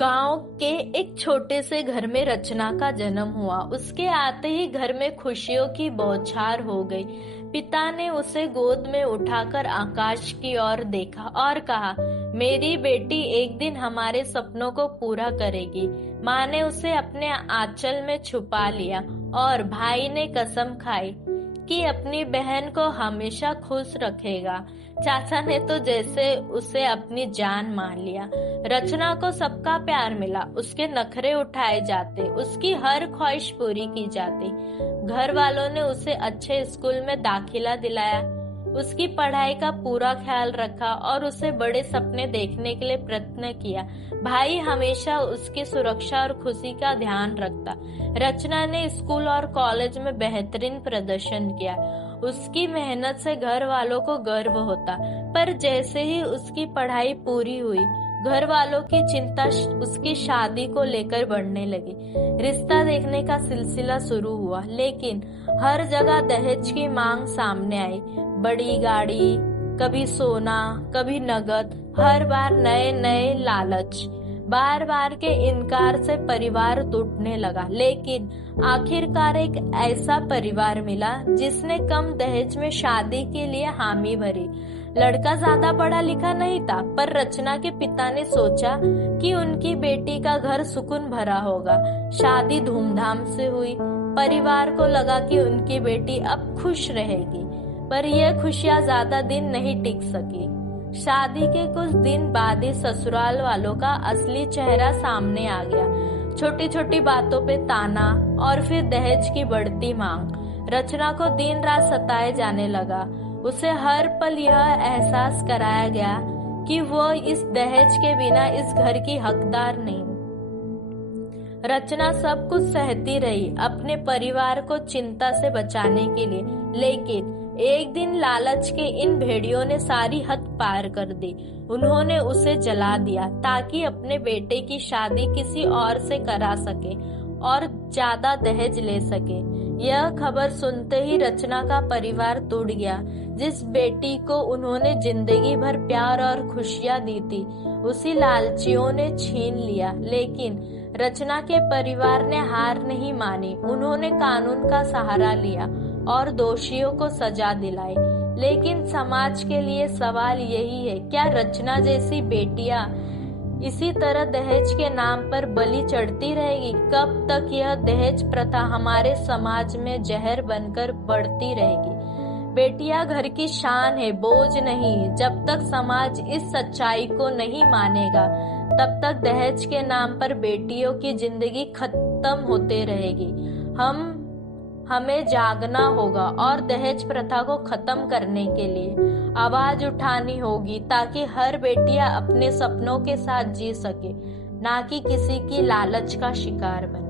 गांव के एक छोटे से घर में रचना का जन्म हुआ। उसके आते ही घर में खुशियों की बौछार हो गई। पिता ने उसे गोद में उठाकर आकाश की ओर देखा और कहा, मेरी बेटी एक दिन हमारे सपनों को पूरा करेगी। माँ ने उसे अपने आंचल में छुपा लिया और भाई ने कसम खाई कि अपनी बहन को हमेशा खुश रखेगा। चाचा ने तो जैसे उसे अपनी जान मान लिया। रचना को सबका प्यार मिला, उसके नखरे उठाए जाते, उसकी हर ख्वाहिश पूरी की जाती। घर वालों ने उसे अच्छे स्कूल में दाखिला दिलाया, उसकी पढ़ाई का पूरा ख्याल रखा और उसे बड़े सपने देखने के लिए प्रयत्न किया। भाई हमेशा उसकी सुरक्षा और खुशी का ध्यान रखता। रचना ने स्कूल और कॉलेज में बेहतरीन प्रदर्शन किया। उसकी मेहनत से घर वालों को गर्व होता, पर जैसे ही उसकी पढ़ाई पूरी हुई, घर वालों की चिंता उसकी शादी को लेकर बढ़ने लगी। रिश्ता देखने का सिलसिला शुरू हुआ, लेकिन हर जगह दहेज की मांग सामने आई। बड़ी गाड़ी, कभी सोना, कभी नगद, हर बार नए नए लालच। बार बार के इनकार से परिवार टूटने लगा, लेकिन आखिरकार एक ऐसा परिवार मिला जिसने कम दहेज में शादी के लिए हामी भरी। लड़का ज्यादा पढ़ा लिखा नहीं था, पर रचना के पिता ने सोचा कि उनकी बेटी का घर सुकून भरा होगा। शादी धूमधाम से हुई। परिवार को लगा कि उनकी बेटी अब खुश रहेगी, पर यह खुशियां ज्यादा दिन नहीं टिक सकी। शादी के कुछ दिन बाद ही ससुराल वालों का असली चेहरा सामने आ गया। छोटी छोटी बातों पे ताना और फिर दहेज की बढ़ती मांग। रचना को दिन रात सताए जाने लगा। उसे हर पल यह एहसास कराया गया कि वो इस दहेज के बिना इस घर की हकदार नहीं। रचना सब कुछ सहती रही अपने परिवार को चिंता से बचाने के लिए, लेकिन एक दिन लालच के इन भेड़ियों ने सारी हद पार कर दी। उन्होंने उसे जला दिया ताकि अपने बेटे की शादी किसी और से करा सके और ज्यादा दहेज ले सके। यह खबर सुनते ही रचना का परिवार टूट गया। जिस बेटी को उन्होंने जिंदगी भर प्यार और खुशियां दी थी, उसी लालचियों ने छीन लिया। लेकिन रचना के परिवार ने हार नहीं मानी। उन्होंने कानून का सहारा लिया और दोषियों को सजा दिलाई। लेकिन समाज के लिए सवाल यही है, क्या रचना जैसी बेटियां इसी तरह दहेज के नाम पर बलि चढ़ती रहेगी? कब तक यह दहेज प्रथा हमारे समाज में जहर बनकर बढ़ती रहेगी? बेटियां घर की शान है, बोझ नहीं। जब तक समाज इस सच्चाई को नहीं मानेगा, तब तक दहेज के नाम पर बेटियों की जिंदगी खत्म होते रहेगी। हमें जागना होगा और दहेज प्रथा को खत्म करने के लिए आवाज उठानी होगी, ताकि हर बेटियां अपने सपनों के साथ जी सके, ना कि किसी की लालच का शिकार बने।